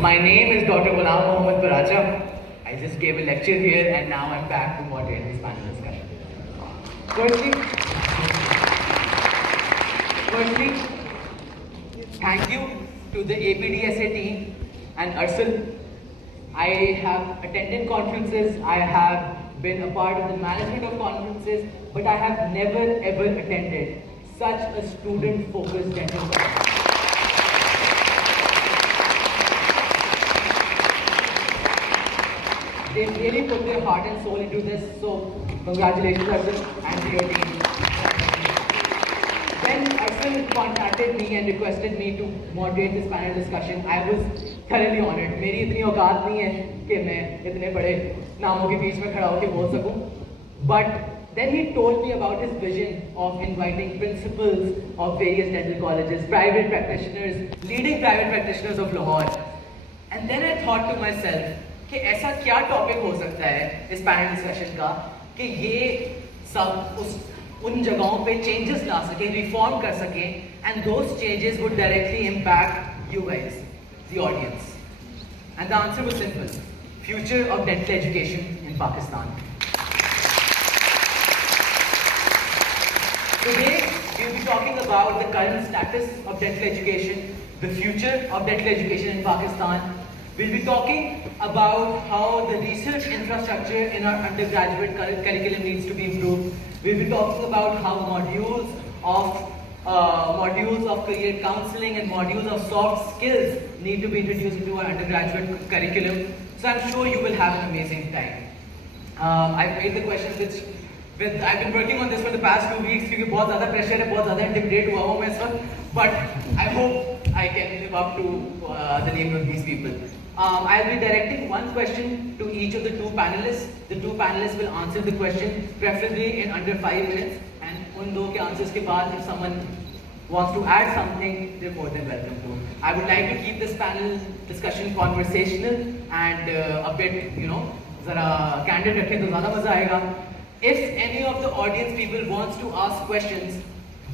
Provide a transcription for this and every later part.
My name is Dr. Ghulam Mohammed Baracha. I just gave a lecture here and now I'm back to moderate this panel discussion. Firstly, thank you to the APDSA team and Arsul. I have attended conferences, I have been a part of the management of conferences, but I have never ever attended such a student-focused dental conference. They really put their heart and soul into this, so congratulations Arsul and to your team. When Arsul contacted me and requested me to moderate this panel discussion, I was thoroughly honored. मेरी इतनी औकात नहीं है कि मैं इतने बड़े नामों के बीच में खड़ा होकर बोल सकूं. But then he told me about his vision of inviting principals of various dental colleges, private practitioners, leading private practitioners of Lahore. And then I thought to myself, कि ऐसा क्या टॉपिक हो सकता है इस पैनल डिस्कशन का कि ये सब उन जगहों पे चेंजेस ला सके, रिफॉर्म कर सके, and those changes would directly impact you guys, the audience. And the answer was simple: future of dental education in Pakistan. Today we will be talking about the current status of dental education, the future of dental education in Pakistan. We'll be talking about how the research infrastructure in our undergraduate curriculum needs to be improved. We'll be talking about how modules of career counseling and modules of soft skills need to be introduced into our undergraduate curriculum. So I'm sure you will have an amazing time. I've made the questions I've been working on this for the past 2 weeks क्योंकि बहुत ज़्यादा pressure है, बहुत ज़्यादा intimidate हुआ हूँ मैं इस वक्त. But I hope I can live up to the name of these people. I'll be directing one question to each of the two panelists. The two panelists will answer the question, preferably in under 5 minutes. And उन दो के answers के बाद, if someone wants to add something, they're more than welcome to. I would like to keep this panel discussion conversational and a bit, ज़रा candid रखें तो ज़्यादा मज़ा आएगा. If any of the audience people wants to ask questions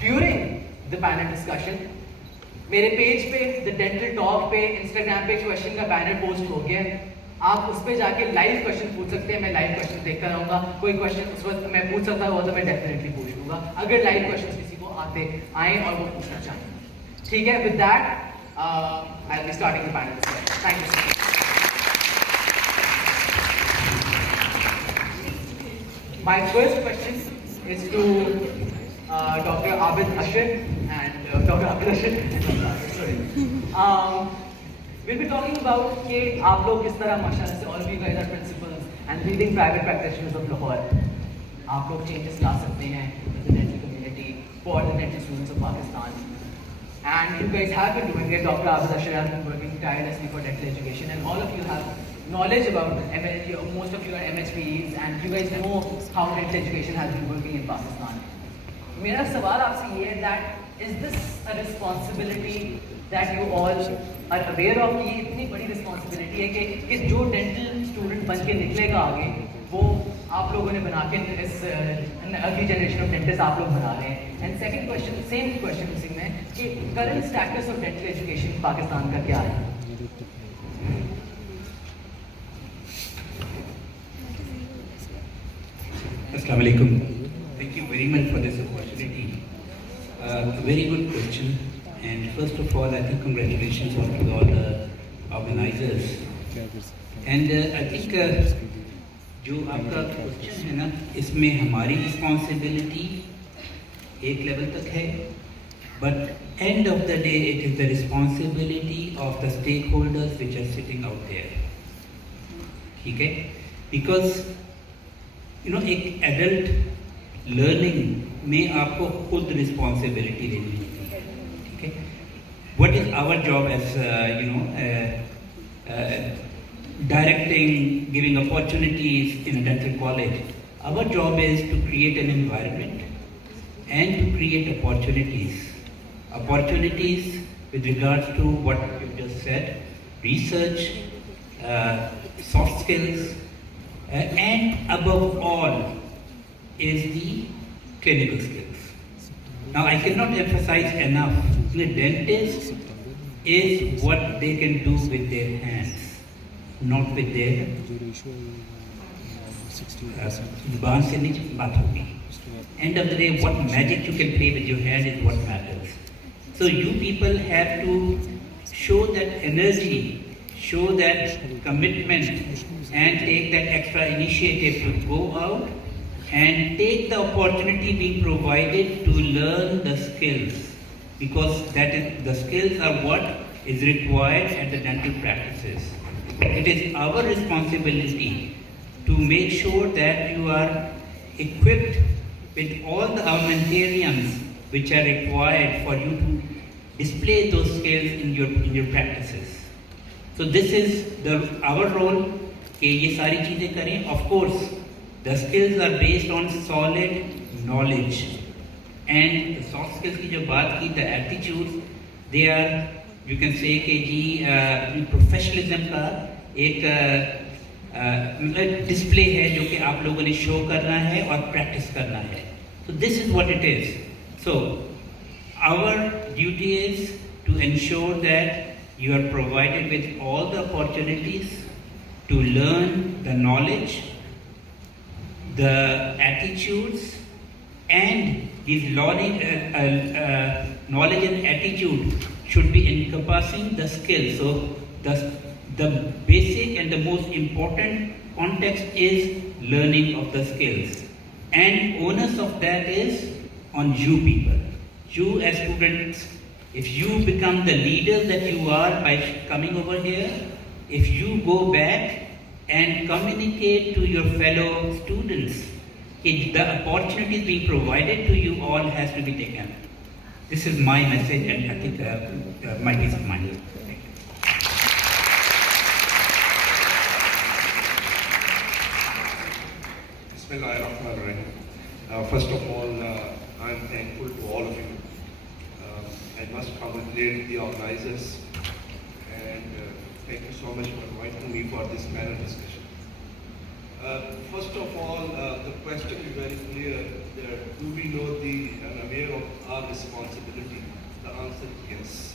during the panel discussion, मेरे page पे the dental talk पे Instagram पे क्वेश्चन का बैनर पोस्ट हो गया है. आप उस पे जाके लाइव क्वेश्चन पूछ सकते हैं. मैं लाइव क्वेश्चन देखता रहूँगा. कोई क्वेश्चन उस वक्त मैं पूछ सकता हुआ तो मैं डेफिनेटली पूछ लूँगा अगर लाइव क्वेश्चन किसी को आए और वो पूछना चाहें. ठीक है, with that I will be starting the panel discussion. Thank you so much. My first question is to Dr. Abid Ashir and Dr. Abid Ashir. We'll be talking about कि आप लोग किस तरह माशाल्लाह से, all of you guys are principals and leading private practitioners of Lahore. आप लोग changes ला सकते हैं in the dental community for the dental students of Pakistan. And you guys have been doing it. Dr. Abid Ashir has been working tirelessly for dental education, and all of you have knowledge about most of you are MHPs and you guys know how dental education has been working in Pakistan. मेरा सवाल आपसे ये है that is this a responsibility that you all are aware of कि ये इतनी बड़ी responsibility है कि जो dental student बन के निकलेगा आगे वो आप लोगों ने बना के इस अगली generation of dentists आप लोग बना रहे हैं. And second question, same question उसी में कि current status of dental education Pakistan का क्या है? Assalamu alaikum. Thank you very much for this opportunity. A very good question. And first of all, I think congratulations to all the organizers. And I think जो आपका question है ना, इसमें हमारी responsibility एक लेवल तक है, but end of the day it is the responsibility of the stakeholders which are sitting out there. ठीक है, बिकॉज एक एडल्ट लर्निंग में आपको खुद रिस्पॉन्सिबिलिटी लेनी होती है. ठीक है, what is our job as directing, giving opportunities in a dental college? Our job is to create an environment and to create opportunities with regards to what you just said, research, soft skills, and above all is the clinical skills. Now I cannot emphasize enough, the dentist is what they can do with their hands, not with their जुबान से नहीं बात होगी. End of the day, what magic you can play with your hand is what matters. So you people have to show that energy, show that commitment, and take that extra initiative to go out and take the opportunity being provided to learn the skills, because the skills are what is required at the dental practices. It is our responsibility to make sure that you are equipped with all the armamentariums which are required for you to display those skills in your practices. So this is our role कि ये सारी चीजें करें. Of course, the skills are based on solid knowledge, and the soft skills की जो बात की, the attitudes, they are, you can say कि जी professionalism का एक डिस्प्ले है जो कि आप लोगों ने शो करना है और प्रैक्टिस करना है. So this is what it is. So our duty is to ensure that you are provided with all the opportunities to learn the knowledge, the attitudes, and these knowledge and attitude should be encompassing the skills. So the basic and the most important context is learning of the skills, and onus of that is on you people. You as students, if you become the leaders that you are by coming over here, if you go back and communicate to your fellow students, the opportunities being provided to you all has to be taken. This is my message, and I think my piece of mind. First of all, I'm thankful to all of you. I must congratulate the organizers, and thank you so much for inviting me for this panel discussion. First of all, the question is very clear that do we know and aware of our responsibility? The answer is yes.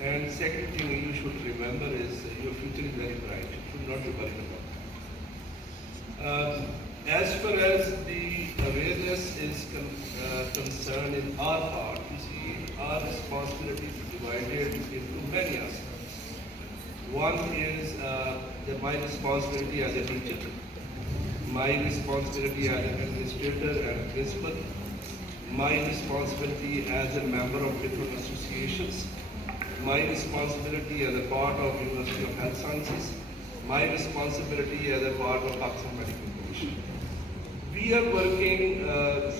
And second thing you should remember is your future is very bright. You should not be worried about it. As far as the awareness is concerned in our part, you see, our responsibility is divided into many aspects. One is my responsibility as a teacher, my responsibility as an administrator and principal, my responsibility as a member of different associations, my responsibility as a part of University of Health Sciences, my responsibility as a part of Pakistan Medical Commission. We are working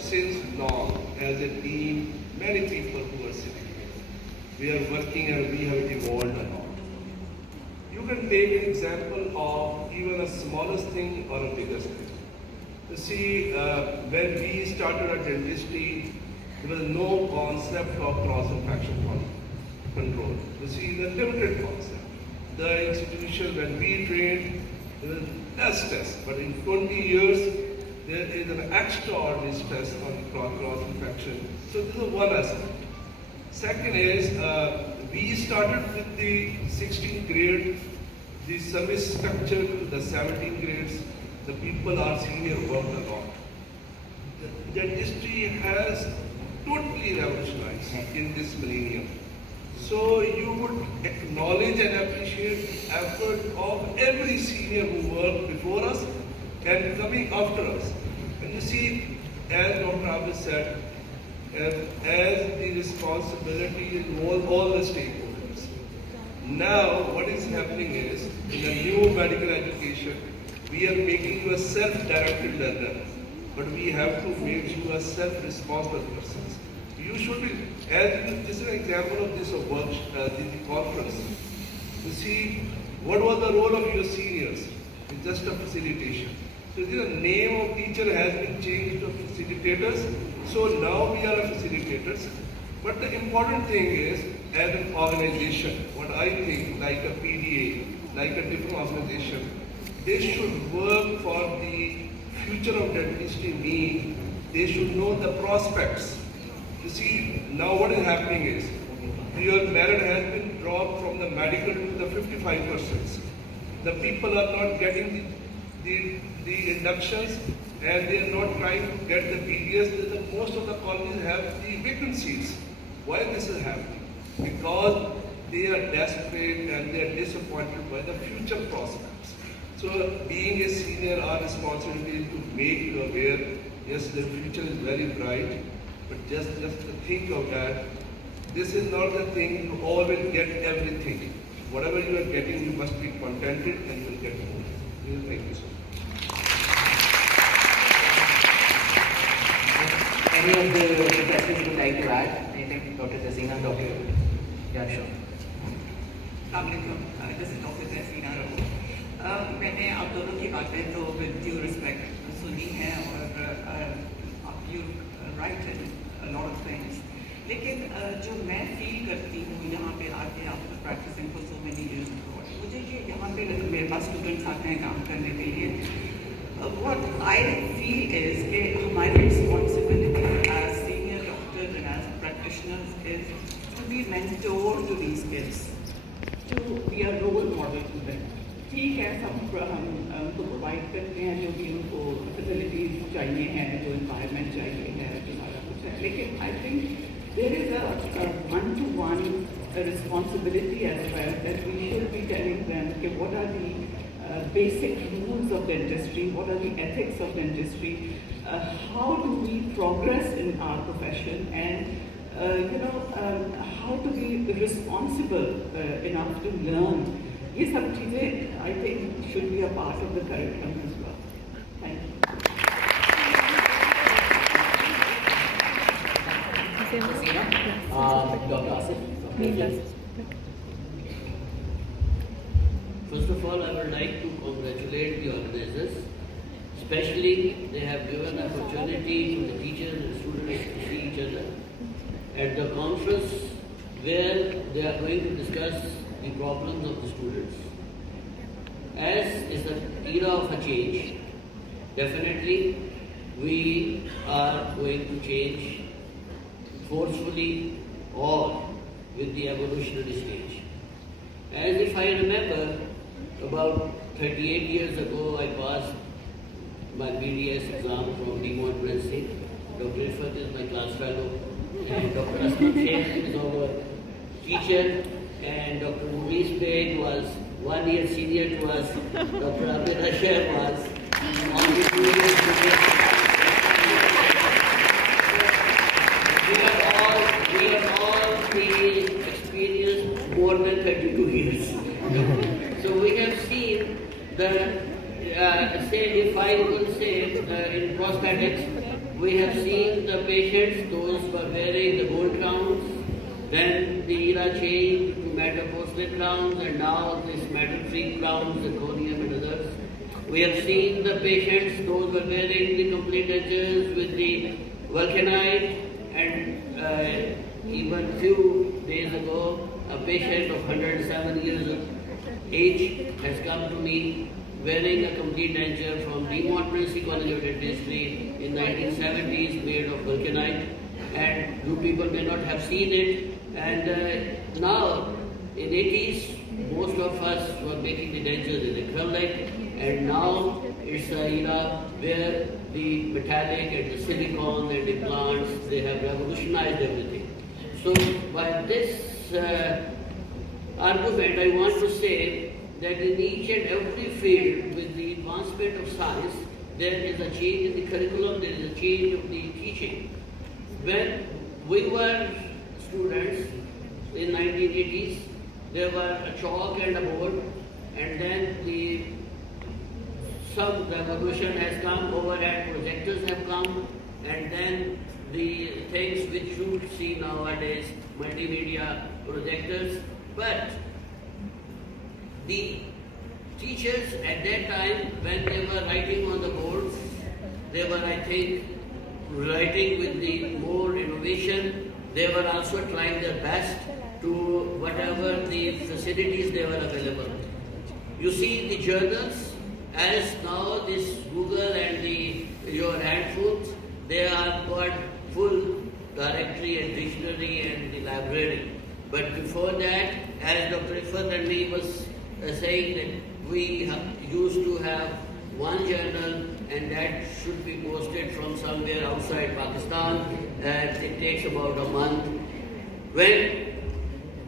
since long as a team, many people who are sitting here. We are working and we have evolved a lot. You can take an example of even a smallest thing or a biggest thing. You see, when we started our dentistry, there was no concept of cross-infection control. You see, the limited concept. The institution, when we trained, there was less stress, but in 20 years, there is an extraordinary stress on cross-infection. So this is one aspect. Second is, we started with the 16th grade, the service structure to the 17th grades. The people are senior worked a lot. The dentistry has totally revolutionized in this millennium. So you would acknowledge and appreciate the effort of every senior who worked before us and coming after us. And you see, as Dr. Abid said, as the responsibility involves all the stakeholders. Now, what is happening is, in the new medical education, we are making you a self-directed learner, but we have to make you a self-responsible person. You should be, this is an example of this conference. You see, what was the role of your seniors? It's just a facilitation. So the name of teacher has been changed to facilitators. So now we are facilitators. But the important thing is, as an organization, what I think, like a PDA, like a different organization, they should work for the future of dentistry, mean they should know the prospects. You see, now what is happening is, your merit has been dropped from the medical to the 55%. The people are not getting the inductions and they are not trying to get the BDS. Most of the colleges have the vacancies. Why this is happening? Because they are desperate and they are disappointed by the future prospects. So being a senior, our responsibility is to make you aware, yes, the future is very bright, but just to think of that, this is not the thing, you all will get everything. Whatever you are getting, you must be contented and you will get more. Thank you so much. Any of the professors would like to add anything? Dr. Jasina, Dr. Yeah, sure. This is Dr. Jasina Rao. मैंने आप दोनों की बातें तो with due respect सुनी है और you right in lot of things, लेकिन जो मैं फील करती हूँ यहाँ पे आके after practising for so many years, मुझे ये यहाँ पे मेरे पास स्टूडेंट्स आते हैं काम करने के लिए, what I feel is कि हमारी responsibility as senior doctors and as practitioners is to be mentor to these kids, to be a role model to them. ठीक है, सब हम उनको प्रोवाइड करते हैं जो भी उनको फैसिलिटीज चाहिए हैं, जो इन्वायरमेंट चाहिए है, जो सारा कुछ है, लेकिन I think there is a one to one responsibility as well that we should be telling them okay, what are the basic rules of dentistry, what are the ethics of dentistry, how do we progress in our profession, and how to be responsible enough to learn. ये सब चीज़ें I think should be a part of the curriculum as well. Thank you. Dr. Asif. First of all, I would like to congratulate the organizers. Especially, they have given an opportunity to the teachers and students to see each other at the conference where they are going to discuss the problems of the students. As is the era of a change, definitely we are going to change forcefully or with the evolutionary stage. As if I remember, about 38 years ago, I passed my BDS exam from Demonstration. Dr. Ifat is my class fellow, and Dr. Asmat Sheikh is our teacher, and Dr. Mughis Beg was 1 year senior to us. Dr. Abid Asher was only 2 years junior. We are all pretty experienced, more than 32 years. So we have seen the, say if I will say in prosthetics, we have seen the patients, those were wearing the gold crowns, then the era changed to metal porcelain crowns, and now this metal-free crowns, zirconium and others. We have seen the patients, those were wearing the complete dentures with the vulcanite, and even few days ago, a patient of 107 years of age has come to me wearing a complete denture from Demonstration College of Dentistry in 1970s, made of vulcanite, and you people may not have seen it. And now, in 80s, most of us were making the dentures in acrylic, and now it's an era where the metallic and the silicone and the implants, they have revolutionized everything. So by this argument, I want to say that in each and every field, with the advancement of science, there is a change in the curriculum, there is a change of the teaching. When we were students in 1980s, there were a chalk and a board, and then some revolution has come, overhead projectors have come, and then the things which you see nowadays, multimedia projectors. But the teachers at that time, when they were writing on the boards, they were, I think, writing with the more innovation. They were also trying their best to whatever the facilities they were available. You see the journals, as now this Google and your handphones, they are got full directory and dictionary and the library. But before that, as Dr. Ifat Ali was saying that we used to have one journal and that should be posted from somewhere outside Pakistan. It takes about a month. When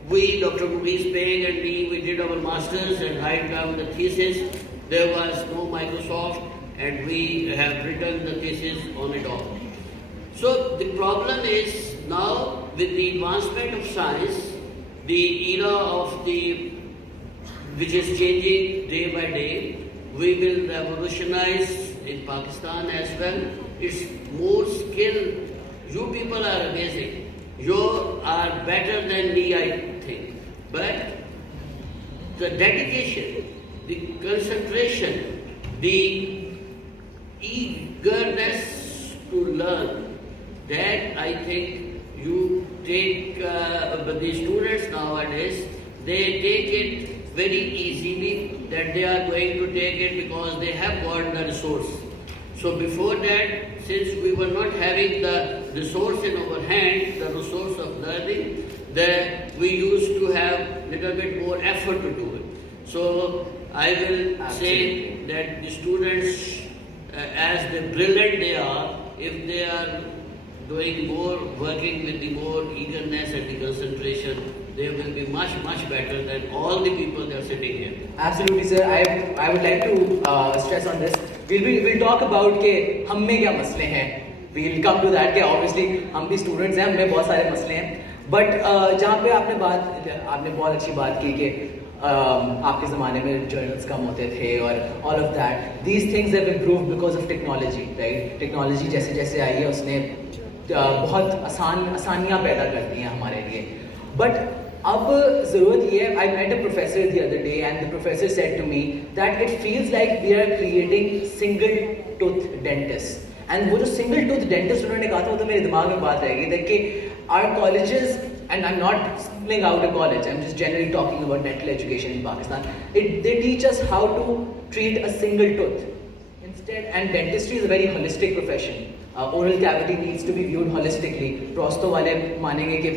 we, Dr. Mughis Beg and me, we did our masters and write down the thesis, there was no Microsoft and we have written the thesis on it all. So the problem is now with the advancement of science, the era of which is changing day by day, we will revolutionize in Pakistan as well. It's more skill. You people are amazing. You are better than me, I think. But the dedication, the concentration, the eagerness to learn, that I think you take, the students nowadays, they take it very easily, that they are going to take it because they have got the resource. So before that, since we were not having the resource in our hand, the resource of learning, we used to have little bit more effort to do it. So I will say that the students, as the brilliant they are, if they are doing more, working with the more eagerness and the concentration, they will be much, much better than all the people that are sitting here. Absolutely, sir. I would like to stress on this. We'll talk about कि हम में क्या मसले हैं. We'll come to that कि obviously हम भी students हैं, हम में बहुत सारे मसले हैं. But जहाँ पे आपने बहुत अच्छी बात की कि आपके ज़माने में journals कम होते थे और all of that. These things have improved because of technology, right? Technology जैसे जैसे आई है उसने बहुत आसानियाँ पैदा कर दी हैं हमारे लिए. But अब ज़रूरत ये है, I met a professor the other day and the professor said to me that it feels like we are creating single tooth dentists. And वो जो single tooth dentist उन्होंने कहा था वो तो मेरे दिमाग में बात रह गई थी कि our colleges, and I'm not singling out a college, I'm just generally talking about dental education in Pakistan, they teach us how to treat a single tooth instead, and dentistry is a very holistic profession. Oral cavity needs to be viewed holistically. Prosto वाले मानेंगे कि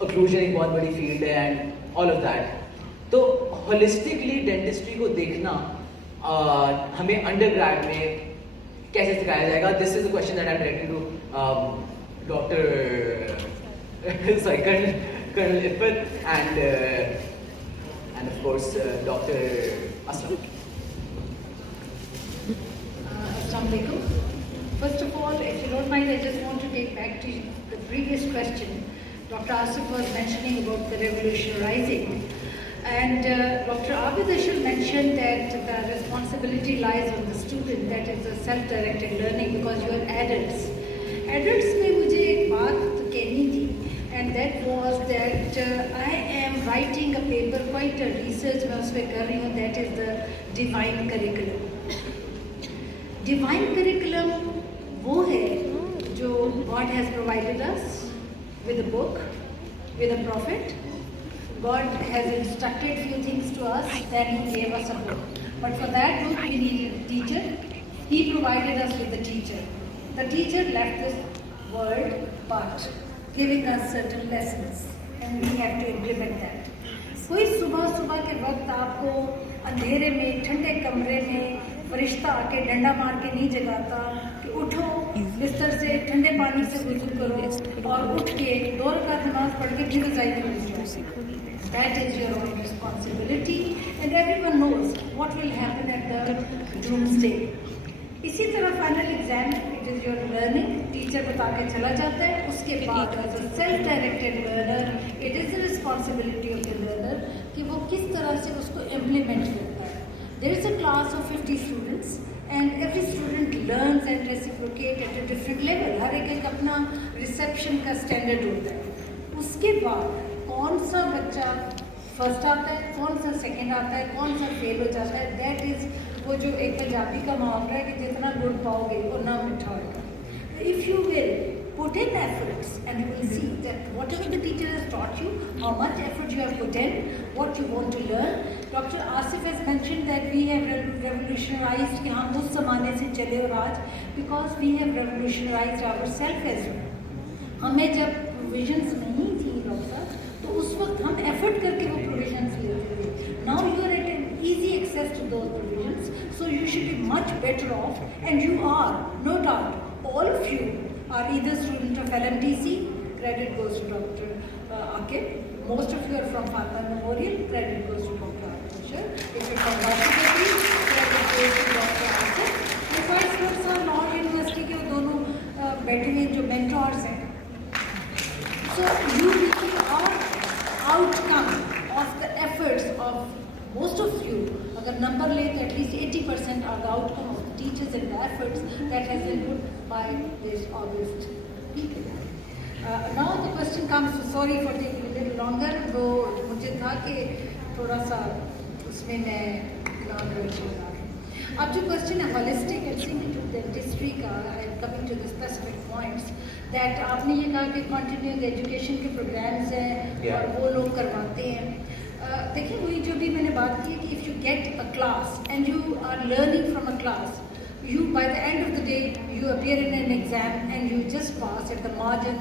occlusion एक बहुत बड़ी field है and all of that. तो holistically dentistry को देखना हमें undergrad में कैसे सिखाया जाएगा? This is a question that I'm directing to Colonel Ifat and of course Dr. Aslam. Assalamu alaikum. First of all, if you don't mind, I just want to take back to the previous question. Dr. Asif was mentioning about the revolutionizing, and Dr. Abid Ashul mentioned that the responsibility lies on the student, that is a self-directed learning, because you are adults. Adults में मुझे एक बात कहनी थी, and that was that I am writing a paper, quite a research मैं उस पे कर रही हूँ, that is the divine curriculum. Divine curriculum वो है जो God has provided us with a book, with a prophet. God has instructed few things to us, then He gave us a book. But for that book we needed a teacher. He provided us with a teacher. The teacher left this world but giving us certain lessons and we have to implement that. कोई सुबह सुबह के वक्त आपको अंधेरे में ठंडे कमरे में फरिश्ता आके डंडा मार के नहीं जगाता कि उठो बिस्तर से ठंडे पानी से वुज़ू करो और उठ के 2 रकात नमाज पढ़ के फिर रज़ाई में घुस जाओ. That is your own responsibility and everyone knows what will happen at the doomsday. इसी तरह final exam, it is your learning, teacher बता के चला जाता है, उसके बाद as a self directed learner it is the responsibility of the learner कि वो किस तरह से उसको इम्प्लीमेंट करता है. There is a class of 50 students and every student learns and reciprocate at a different level. हर एक अपना रिसेप्शन का स्टैंडर्ड होता है. उसके बाद कौन सा बच्चा फर्स्ट आता है, कौन सा सेकेंड आता है, कौन सा फेल हो जाता है, दैट इज़ वो जो एक पंजाबी का मुहावरा है कि जितना गुड़ पाओगे उतना मिठा होगा. If you will put in efforts and you will see that whatever the teacher has taught you, how much effort you have put in, what you want to learn. Dr. Asif has mentioned that we have revolutionized कि हम उस ज़माने से चले और आज, because we have revolutionized ourselves as well. हमें जब provisions नहीं थी डॉक्टर, तो तो उस वक्त हम एफर्ट करके वो प्रोविजंस लेते थे. Now you are at an easy access to those provisions, so you should be much better off, and you are, no doubt, all of you are either student of LMDC, credit goes to Dr. Akib. Most of you are from Fatma Memorial, credit goes to Dr. Archer. If you're from Washington, credit goes to Dr. Archer. The five students are Law University के वो दोनों बैठे हुए जो mentors हैं. So you really are outcome of the efforts of most of you. अगर number ले तो at least 80% are the outcome of the teachers and the efforts that has been put by this august people. Now the question comes, sorry for taking a little longer, वो मुझे था कि थोड़ा सा उसमें मैं non-virtual आ रही. अब जो question है holistic and single to dentistry का, I'm coming to the specific points that आपने ये कहा कि continuing education के programs हैं और वो लोग करवाते हैं. देखिए वही जो भी मैंने बात की कि if you get a class and you are learning from a class, you by the end of the day you appear in an exam and you just pass at the margin